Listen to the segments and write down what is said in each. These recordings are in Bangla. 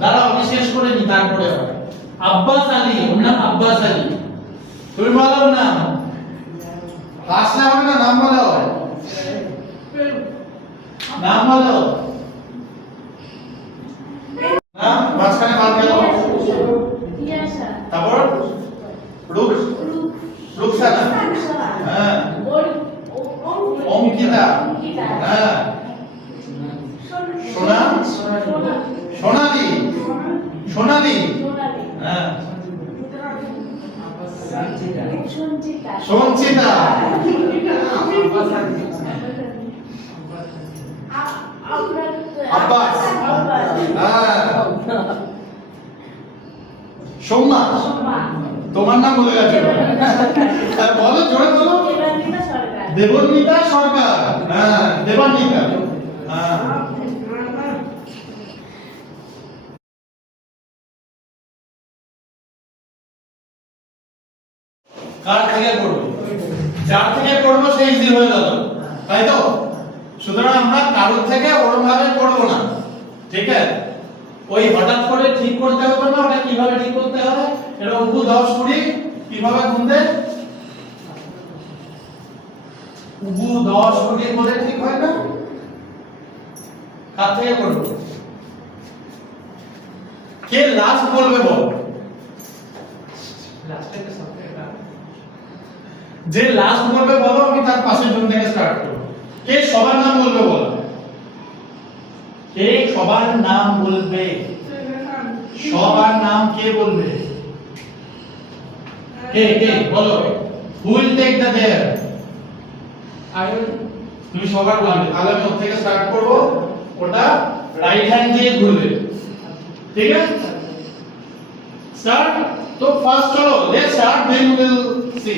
দাঁড়াও আমি শেষ করে নি তারপরে আব্বাস আলী। ওর নাম আব্বাস আলী। তুমি বলো ওর নাম। আসলে হবে না, নাম বলো। নাম বলো। নাম মাঝখানে বাদ গেল। তারপর রুকসানা। হ্যাঁ। অঙ্কিতা। হ্যাঁ। সোনা। সোনালি। সোনালি। হ্যাঁ। সঞ্চিতা। আব্বাস। হ্যাঁ। সোমা। তোমার নাম বলে গেছে। বলো জোরে বলো। দেবনীতা সরকার। হ্যাঁ দেবান্বিতা। হ্যাঁ। কার থেকে করব? যার থেকে করব সেই ইজি হয়ে গেল, তাই তো? সুতরাং আমরা কারোর থেকে ওরকম ভাবে করব না, ঠিক আছে? ওই হঠাৎ করে ঠিক করতে হবে না, ওটা কিভাবে ঠিক করতে হবে? এটা উপু 10 20 কিভাবে গুনতে? উপু 10 20 করে ঠিক হয় না? কার থেকে করব? কে লাস্ট বলবে বল? যে লাস্ট বলবে বলো, আমি তার পাশের জন থেকে স্টার্ট করব। কে সবার নাম বলবে বলো? কে সবার নাম বলবে? সবার নাম কে বলবে? কে বলো? Who will take the dare? I will. তুমি সবার বলবে। তাহলে আমি ওর থেকে স্টার্ট করব। ওটা রাইট হ্যান্ড দিয়ে ঘুরবে, ঠিক আছে? স্টার্ট। তো ফার্স্ট চলো, let's start, then will see.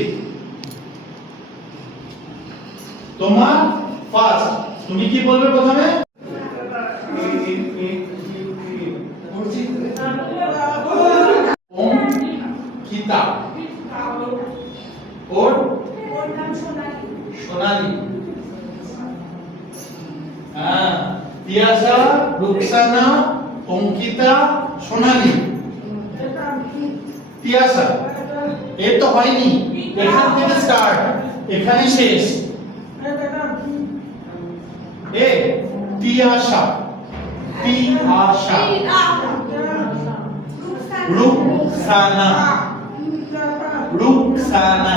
তোমার ফার্স্ট, তুমি কি বলবে প্রথমে? অঙ্কিতা। ওর নাম সোনালী। হ্যাঁ। তিয়াসা, রুকসানা, অঙ্কিতা, সোনালী। তিয়াসা। এ তো হয়নি, এখান থেকে স্টার্ট, এখানে শেষ। এ তিয়াসা। তিয়াসা। রুকসানা। রুকসানা।